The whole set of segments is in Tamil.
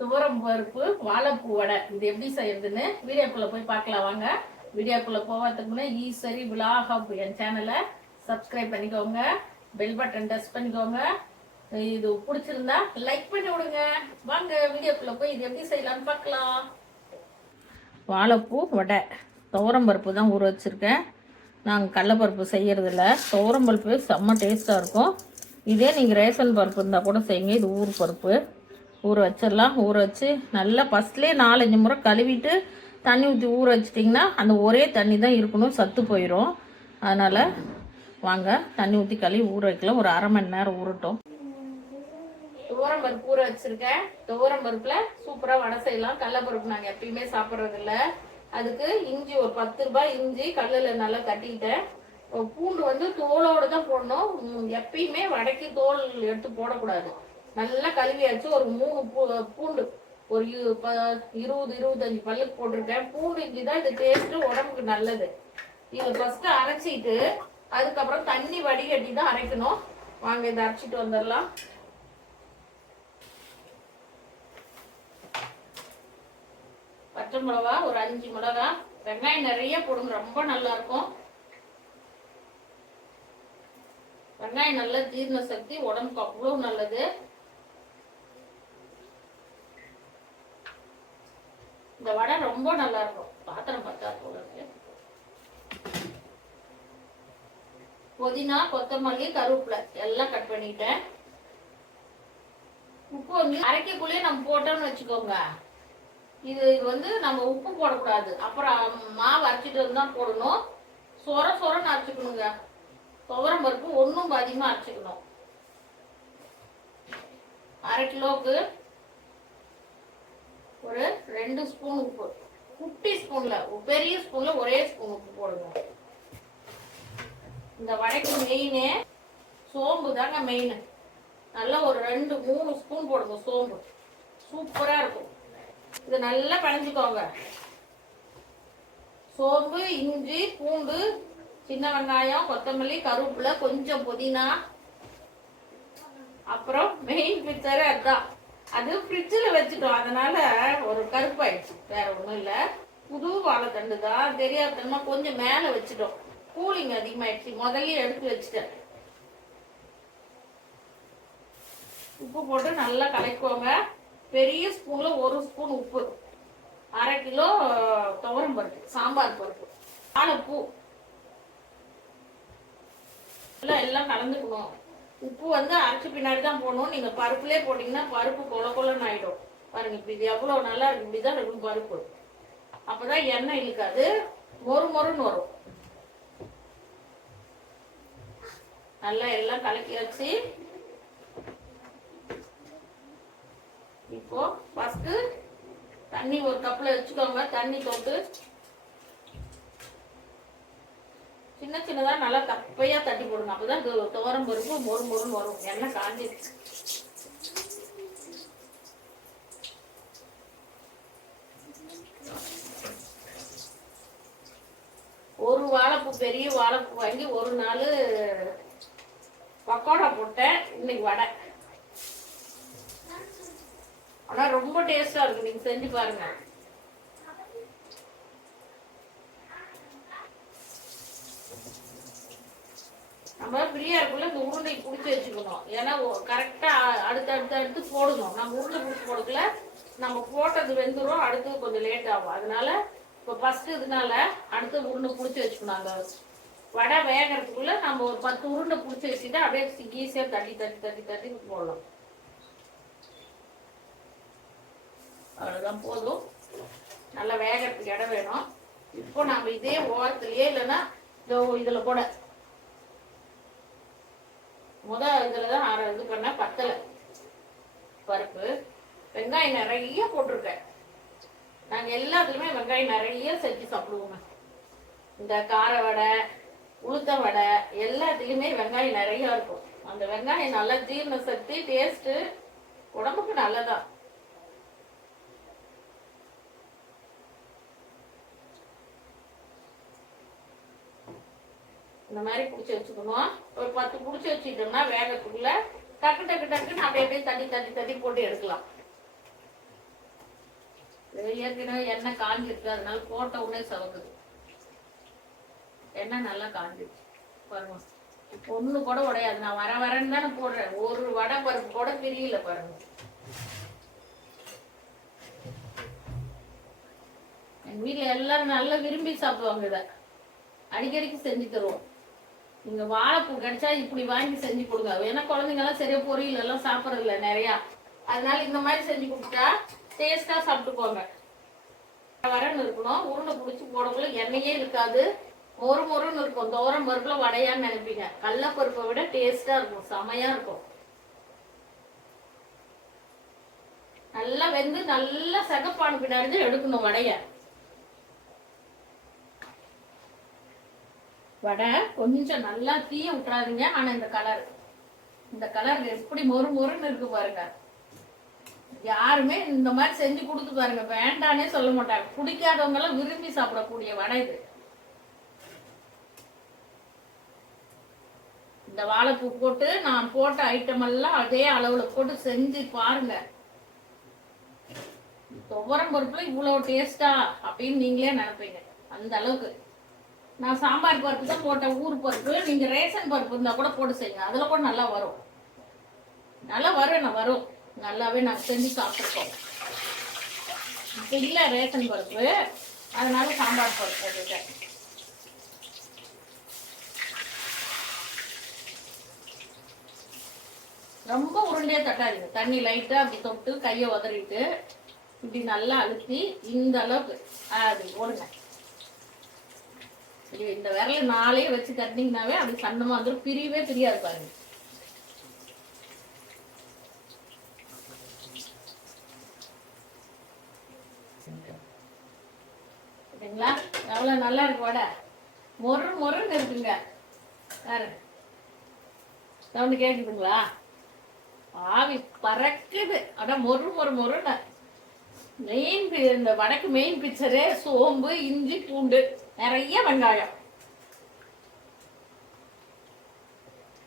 துவரம் பருப்பு வாழைப்பூ வடை இது எப்படி செய்யறதுன்னு வீடியோக்குள்ள போய் பார்க்கலாம் வாங்க. வீடியோக்குள்ள போகிறதுக்கு முன்னே ஈஸ்வரி விலாக் என் சேனலை சப்ஸ்கிரைப் பண்ணிக்கோங்க, பெல் பட்டன் டச் பண்ணிக்கோங்க. இது பிடிச்சிருந்தா லைக் பண்ணி விடுங்க. வாங்க வீடியோக்குள்ள போய் இது எப்படி செய்யலாம்னு பார்க்கலாம். வாழைப்பூ வடை துவரம் பருப்பு தான் ஊற வச்சுருக்கேன். நாங்கள் கடலைப்பருப்பு செய்யறதில்ல. துவரம் பருப்பு செம்ம டேஸ்ட்டாக இருக்கும். இதே நீங்கள் ரேஷன் பருப்பு இருந்தால் கூட செய்யுங்க. இது ஊர் பருப்பு ஊற வச்சிடலாம். ஊற வச்சு நல்லா ஃபஸ்ட்லேயே 4-5 முறை கழுவிட்டு தண்ணி ஊற்றி ஊற வச்சிட்டிங்கன்னா அந்த ஒரே தண்ணி தான் இருக்கணும், சத்து போயிடும். அதனால் வாங்க தண்ணி ஊற்றி கழுவி ஊற வைக்கலாம். ஒரு அரை மணி நேரம் ஊறட்டும். துவரம் பருப்பு ஊற வச்சுருக்கேன். துவரம் பருப்பில் சூப்பராக வடை செய்யலாம். கடலைப்பருப்பு நாங்கள் எப்பயுமே சாப்பிட்றதில்ல. அதுக்கு இஞ்சி ஒரு 10 ரூபாய் இஞ்சி கல்லில் நல்லா தட்டிக்கிட்டேன். பூண்டு வந்து தோலோடு தான் போடணும். எப்பயுமே வடைக்கு தோல் எடுத்து போடக்கூடாது. நல்லா கழுவியாச்சு. ஒரு 3 பூண்டு ஒரு 20-25 பல்லுக்கு போட்டிருக்கேன். பூண்டு இஞ்சி தான் இது டேஸ்ட்டு, உடம்புக்கு நல்லது. இதை ஃபஸ்ட்டு அரைச்சிட்டு அதுக்கப்புறம் தண்ணி வடிகட்டி தான் அரைக்கணும். வாங்க இதை அரைச்சிட்டு வந்துடலாம். பச்சை மிளகா ஒரு 5 மிளகா, வெங்காயம் நிறைய போடுங்க, ரொம்ப நல்லா இருக்கும். வெங்காயம் நல்ல ஜீரண சக்தி, உடம்புக்கு அவ்வளோ நல்லது. இந்த வடை ரொம்ப நல்லா இருக்கும். பாத்திரம் பார்த்தா போல இருக்கு. புதினா, கொத்தமல்லி, கருவேப்பிலை எல்லாம் கட் பண்ணிட்டேன். உப்பு வந்து அரைக்கக்குள்ளேயே நம்ம போட்டோம்னு வச்சுக்கோங்க. இது வந்து நம்ம உப்பு போடக்கூடாது. அப்புறம் மாவு அரைச்சிட்டு இருந்தா போடணும். சொரன்னு அரைச்சிக்கணுங்க. துவரம் பருப்பு ஒன்றும் அதிகமாக அரைச்சிக்கணும். 1/2 கிலோவுக்கு ஒரு 2 ஸ்பூன் உப்பு, குட்டி ஸ்பூன்ல, பெரிய ஸ்பூன்ல ஒரே ஸ்பூன் உப்பு போடுங்க. இந்த வடைக்கு மெயினே சோம்பு தாங்க மெயின். நல்லா ஒரு 2-3 ஸ்பூன் போடுங்க சோம்பு, சூப்பரா இருக்கும். இது நல்லா பிணைஞ்சுக்கோங்க. சோம்பு, இஞ்சி, பூண்டு, சின்ன வெங்காயம், கொத்தமல்லி, கருவேப்பிலை, கொஞ்சம் புதினா, அப்புறம் மெயின் பிக்சரே அதுதான். அது ஃப்ரிட்ஜில் வச்சுட்டோம், அதனால ஒரு கருப்பாயிடுச்சு, வேற ஒன்றும் இல்லை. புது வாழைத்தண்டு தான், தெரியாதமா கொஞ்சம் மேலே வச்சுட்டோம். கூலிங் அதிகமாயிடுச்சு, முதல்ல எடுத்து வச்சுட்டேன். உப்பு போட்டு நல்லா கலக்குவோங்க. பெரிய ஸ்பூன்ல 1 ஸ்பூன் உப்பு, 1/2 கிலோ துவரம் பருப்பு, சாம்பார் பருப்பு, வாழைப்பூ எல்லாம் கலந்துக்கணும். உப்பு வந்து அரைச்சி பின்னாடி தான் போடணும். நீங்க பருப்புலேயே போட்டீங்கன்னா பருப்பு கொலன்னு ஆயிடும். பாருங்க, இப்படி இது எவ்வளவு நல்லா இருக்கு. இப்படிதான் இருக்கும் பருப்பு. அப்பதான் எண்ணெய் இழுக்காது, மொறுன்னு வரும். நல்லா எல்லாம் கலக்கி வச்சு இப்போ ஃபர்ஸ்ட் தண்ணி ஒரு கப்ல வச்சுக்கோங்க. தண்ணி தொட்டு சின்னதா நல்லா தப்பையா தட்டி போடுங்க. அப்பதான் துவரம் பருப்பு மொறுன்னு வரும். எண்ணெய் காஞ்சிடுச்சு. ஒரு வாழைப்பூ, பெரிய வாழைப்பூ வாங்கி ஒரு நாள் பக்கோடா போட்டேன். இன்னைக்கு வடை. ஆனா ரொம்ப டேஸ்டா இருக்கு, நீங்க செஞ்சு பாருங்க. நம்ம ஃப்ரீயா இருக்குள்ள இந்த உருண்டை பிடிச்சி வச்சுக்கணும். ஏன்னா கரெக்டா அடுத்து போடணும். நம்ம உருண்டை பிடிச்சி போடல, நம்ம போட்டது வெந்துடும், அடுத்து கொஞ்சம் லேட் ஆகும். அதனால இப்போ ஃபர்ஸ்ட் இதனால அடுத்து உருண்டை பிடிச்சி வச்சுக்கணும். அந்த வடை வேகிறதுக்குள்ள நம்ம ஒரு 10 உருண்டை பிடிச்சி வச்சுட்டு அப்படியே ஈஸியா தட்டி போடலாம். அவ்வளவுதான், போதும். நல்லா வேகிறதுக்கு இடம் வேணும். இப்போ நம்ம இதே ஓரத்துலயே இல்லைன்னா இதுல கூட இதுலதான் இது பண்ண பத்தலை பருப்பு. வெங்காயம் நிறைய போட்டிருக்கேன். நாங்க எல்லாத்துலயுமே வெங்காயம் நிறைய செஞ்சு சாப்பிடுவோங்க. இந்த கார வடை, உளுத்த வடை எல்லாத்துலயுமே வெங்காயம் நிறைய இருக்கும். அந்த வெங்காயம் நல்ல ஜீரண சக்தி, டேஸ்ட், உடம்புக்கு நல்லதான். இந்த மாதிரி பிடிச்சி வச்சுக்கணும். ஒரு 10 பிடிச்சி வச்சுட்டோம்னா வேகத்துக்குள்ள டக்குன்னு அப்படியே தட்டி போட்டு எடுக்கலாம். ஏற்கனவே எண்ணெய் காஞ்சிருக்கு, அதனால போட்ட உடனே சவக்குது. எண்ணெய் நல்லா காஞ்சிருக்கு பாருங்க. ஒண்ணு கூட உடையாது. நான் வர வரன்னு தானே போடுறேன். ஒரு வடை பருப்பு கூட தெரியல பாருங்க. எங்க வீட்டுல எல்லாரும் நல்லா விரும்பி சாப்பிடுவாங்க. இதை அடிக்கடிக்கு செஞ்சு தருவோம். நீங்க வாழைப்பூ கிடைச்சா இப்படி வாங்கி செஞ்சு கொடுங்க. ஏன்னா குழந்தைங்க எல்லாம் சரியா பொரியல் எல்லாம் சாப்பிடறது இல்லை நிறையா. அதனால இந்த மாதிரி செஞ்சு கொடுத்தா டேஸ்டா சாப்பிட்டுக்கோங்க. வரன்னு இருக்கணும். உருண்டை பிடிச்சி போடக்குள்ள எண்ணெயே இருக்காது, மொறு மொறுன்னு இருக்கும். தோரம் பருப்புல வடையான்னு நினைப்பீங்க. கடலப்பருப்பை விட டேஸ்டா இருக்கும், செமையா இருக்கும். நல்லா வெந்து நல்லா சகப்பான பின்னாடி எடுக்கணும் வடைய. வடை கொஞ்சம் நல்லா தீய விட்டுறாதீங்க. ஆனா இந்த கலர் எப்படி மொறு மொறுன்னு இருக்கு பாருங்க. யாருமே இந்த மாதிரி செஞ்சு கொடுத்து பாருங்க, வேண்டானே சொல்ல மாட்டாங்க. பிடிக்காதவங்க எல்லாம் விரும்பி சாப்பிடக்கூடிய வடை இது. இந்த வாழைப்பூ போட்டு நான் போட்ட ஐட்டம் எல்லாம் அதே அளவுல போட்டு செஞ்சு பாருங்க. துவரம் பருப்புல இவ்வளவு டேஸ்டா அப்படின்னு நீங்களே நினைப்பீங்க. அந்த அளவுக்கு நான் சாம்பார் பருப்பு தான் போட்டேன், ஊர் பருப்பு. நீங்க ரேஷன் பருப்பு இருந்தா கூட போட்டு செய்யுங்க, அதுல கூட நல்லா வரும். நல்லா வரும், நல்லாவே நாங்கள் செஞ்சு சாப்பிட்ருக்கோம். இப்போ இல்லை ரேஷன் பருப்பு, அதனால சாம்பார் பருப்பு போட்டுட்டேன். ரொம்ப உருண்டையா தட்டாதீங்க. தண்ணி லைட்டா அப்படி தொட்டு கையை உதறிட்டு இப்படி நல்லா அழுத்தி இந்த அளவுக்கு அப்படி போடுங்க. இந்த விரல நாளே வச்சு தட்டினீங்கன்னாவே அப்படி சன்னமா வந்துடும், பிரியவே பிரியாது பாருங்க. சரிங்களா? எவ்வளவு நல்லா இருக்கு வடை, மொறு மொறுன்னு இருக்குங்க. வேறு சவுண்டு கேக்குதுங்களா? ஆவி பறக்குது. அதான் மொறு மொறு மொறுன்னு. மெயின் இந்த வடைக்கு மெயின் பிக்சரு சோம்பு, இஞ்சி, பூண்டு, நிறைய வெங்காயம்,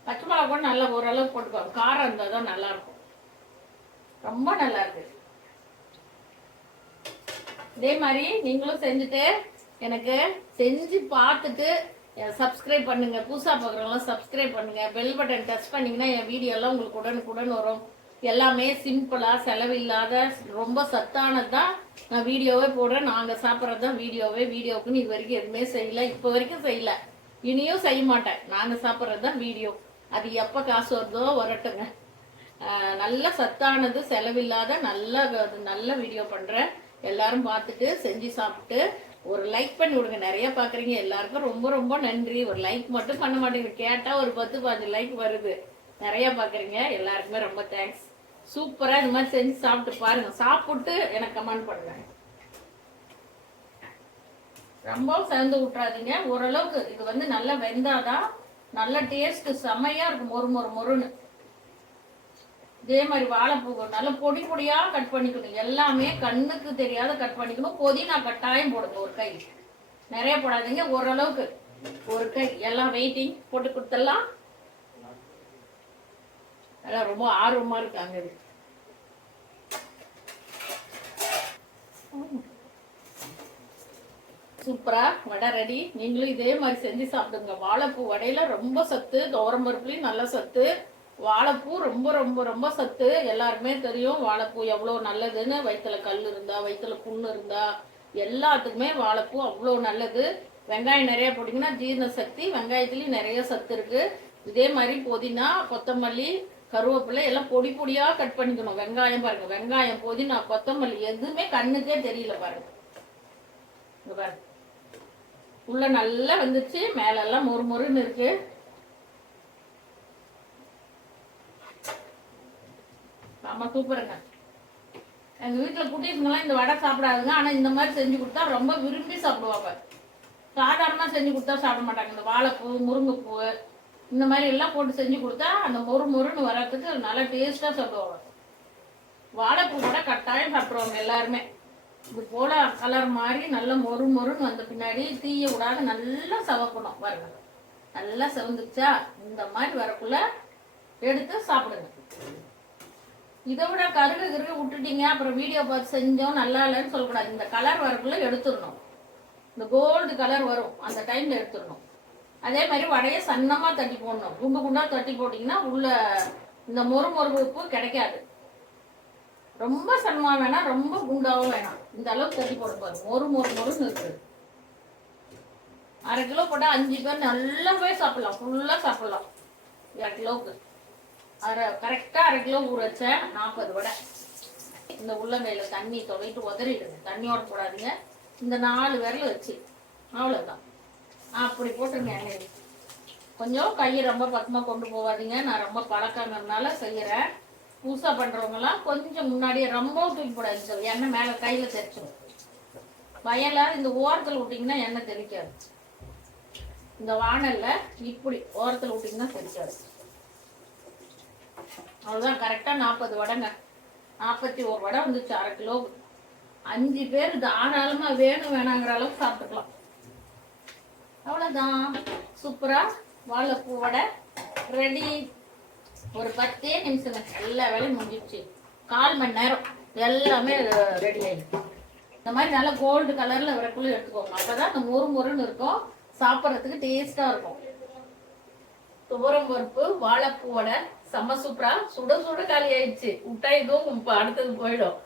பச்சை மிளகா கூட நல்லா ஓரளவு போட்டுக்கோங்க. காரம் இருந்தால் தான் நல்லா இருக்கும். ரொம்ப நல்லா இருக்கு. இதே மாதிரி நீங்களும் செஞ்சுட்டு எனக்கு செஞ்சு பார்த்துட்டு சப்ஸ்கிரைப் பண்ணுங்க. புதுசா பார்க்குறவங்களாம் சப்ஸ்கிரைப் பண்ணுங்க. பெல் பட்டன் டச் பண்ணீங்கன்னா என் வீடியோ எல்லாம் உங்களுக்கு உடனுக்குடன் வரும். எல்லாமே சிம்பிளா செலவில்லாத ரொம்ப சத்தானது தான் நான் வீடியோவே போடுறேன். நாங்க சாப்பிட்றது தான் வீடியோவே. வீடியோக்குன்னு இது வரைக்கும் எதுவுமே செய்யல, இப்போ வரைக்கும் செய்யல, இனியும் செய்ய மாட்டேன். நாங்க சாப்பிட்றது தான் வீடியோ. அது எப்போ காசு வருதோ வரட்டுங்க. நல்ல சத்தானது, செலவில்லாத நல்ல வீடியோ பண்றேன். எல்லாரும் பார்த்துட்டு செஞ்சு சாப்பிட்டு ஒரு லைக் பண்ணி விடுங்க. நிறைய பாக்குறீங்க, எல்லாருக்கும் ரொம்ப ரொம்ப நன்றி. ஒரு லைக் மட்டும் பண்ண மாட்டேங்க, கேட்டா ஒரு 10-15 லைக் வருது. நிறைய பாக்குறீங்க, எல்லாருக்குமே ரொம்ப தேங்க்ஸ். சூப்பரா இந்த மாதிரி செஞ்சு சாப்பிட்டு பாருங்க. சாப்பிட்டு எனக்கு கமெண்ட் பண்ணுங்க. ரொம்பவும் சேர்ந்து விட்டுறாதீங்க. ஓரளவுக்கு இது நல்லா வெந்தாதான் நல்ல டேஸ்ட் செம்மையா இருக்கும், மொறு மொறு மொறுன்னு. இதே மாதிரி வாழைப்பூ நல்லா பொடி பொடியா கட் பண்ணிக்கணும். எல்லாமே கண்ணுக்கு தெரியாத கட் பண்ணிக்கணும். புதினா கட்டாயம் போடுங்க, ஒரு கை. நிறைய போடாதீங்க, ஓரளவுக்கு ஒரு கை. எல்லாம் வெயிட்டிங் போட்டு கொடுத்துடலாம். எல்லாம் ரொம்ப ஆர்வமா இருக்காங்க. சூப்பரா வடை ரெடி. நீங்களும் இதே மாதிரி செஞ்சு சாப்பிடுங்க. வாழைப்பூ வடையில ரொம்ப சத்து, துவரம் பருப்புலையும் நல்ல சத்து. வாழைப்பூ ரொம்ப ரொம்ப ரொம்ப சத்து. எல்லாருக்குமே தெரியும் வாழைப்பூ எவ்வளோ நல்லதுன்னு. வயிற்றுல கல் இருந்தா, வயிற்றுல புண்ணு இருந்தா எல்லாத்துக்குமே வாழைப்பூ அவ்வளோ நல்லது. வெங்காயம் நிறைய போட்டிங்கன்னா ஜீரண சக்தி. வெங்காயத்துலேயும் நிறைய சத்து இருக்கு. இதே மாதிரி புதினா, கொத்தமல்லி, கருவேப்பிலை எல்லாம் பொடி பொடியா கட் பண்ணிக்கணும். வெங்காயம் பாருங்க, வெங்காயம், புதினா, கொத்தமல்லி எதுவுமே கண்ணுக்கே தெரியல பாருங்க. பாருங்க, உள்ள நல்லா வந்துச்சு, மேலெல்லாம் மொறு மொறுன்னு இருக்கு. ஆமா, சூப்பருங்க. எங்க வீட்டுல குட்டீஸுங்கெல்லாம் இந்த வடை சாப்பிடாதுங்க. ஆனா இந்த மாதிரி செஞ்சு கொடுத்தா ரொம்ப விரும்பி சாப்பிடுவாங்க. சாதாரணமா செஞ்சு கொடுத்தா சாப்பிட மாட்டாங்க. இந்த வாழைப்பூ, முருங்கைப்பூ இந்த மாதிரி எல்லாம் போட்டு செஞ்சு கொடுத்தா அந்த மொறு மொறுன்னு வர்றதுக்கு நல்லா டேஸ்டா சாப்பிடுவாங்க. வாழைப்பூ கூட கட்டாயம் சாப்பிடுவாங்க எல்லாருமே. இது போல கலர் மாதிரி நல்லா மொறு மொறுன்னு வந்த பின்னாடி தீய விடாத நல்லா சவக்கணும் பாருங்க. நல்லா செவந்துச்சா இந்த மாதிரி வரக்குள்ள எடுத்து சாப்பிடுங்க. இதை விட கருகு விட்டுட்டீங்க, அப்புறம் வீடியோ பார்த்து செஞ்சோம் நல்லா இல்லைன்னு சொல்லக்கூடாது. இந்த கலர் வரக்குள்ள எடுத்துடணும். இந்த கோல்டு கலர் வரும் அந்த டைம்ல எடுத்துடணும். அதே மாதிரி வடையை சன்னமா தட்டி போடணும். குண்டு குண்டா தட்டி போட்டீங்கன்னா உள்ள இந்த மொறுமொறுப்பு கிடைக்காது. ரொம்ப சன்னமா வேணாம், ரொம்ப குண்டாவும் வேணாம். இந்த அளவுக்கு தட்டி போட பாருங்க, மொறுன்னு இருக்குது. 1/2 கிலோ போட்டால் 5 பேர் நல்லா போய் சாப்பிடலாம், ஃபுல்லாக சாப்பிடலாம். 1/2 கிலோவுக்கு கரெக்டாக 1/2 கிலோ ஊற வச்சேன் 40 வடை. இந்த உள்ளங்கையில் தண்ணி துவைட்டு உதறிடுங்க, தண்ணியோட போடாதீங்க. இந்த 4 விரல் வச்சு அவ்வளோதான் அப்படி போட்டுருங்க. எண்ணெய் கொஞ்சம் கையை ரொம்ப பக்கமாக கொண்டு போகாதீங்க. நான் ரொம்ப பழக்கங்கிறதுனால செய்கிறேன். புதுசாக பண்ணுறவங்கலாம் கொஞ்சம் முன்னாடியே ரொம்ப தூக்கி போடாது, எண்ணெய் மேலே கையில் தெரிச்சிடும். வயலாக இந்த ஓரத்தில் விட்டிங்கன்னா எண்ணெய் தெளிக்காது. இந்த வானல்ல இப்படி ஓரத்தில் விட்டிங்கன்னா தெரிக்காது. அவ்வளோதான். கரெக்டாக 40 வடைங்க. 41 வடை வந்துச்சு 1/2 கிலோவுக்கு. 5 பேர் தாராளமாக வேணும் வேணாங்கிற அளவுக்கு சாப்பிட்டுக்கலாம். அவ்வளோதான். சூப்பராக வாழைப்பூ வடை ரெடி. ஒரு 10 நிமிஷங்க, எல்லா வேலையும் முடிஞ்சிடுச்சு. 1/4 மணி நேரம் எல்லாமே ரெடி ஆகிடுச்சு. இந்த மாதிரி நல்லா கோல்டு கலரில் வரக்குள்ள எடுத்துக்கோங்க. அப்போ தான் அந்த மொறுன்னு இருக்கும், சாப்பிட்றதுக்கு டேஸ்ட்டாக இருக்கும். துவரம் பருப்பு வாழைப்பூ வடை செம்ம சூப்பரா சுட சுட காலி ஆயிடுச்சு. விட்டா இதுவும் அடுத்தது போயிடும்.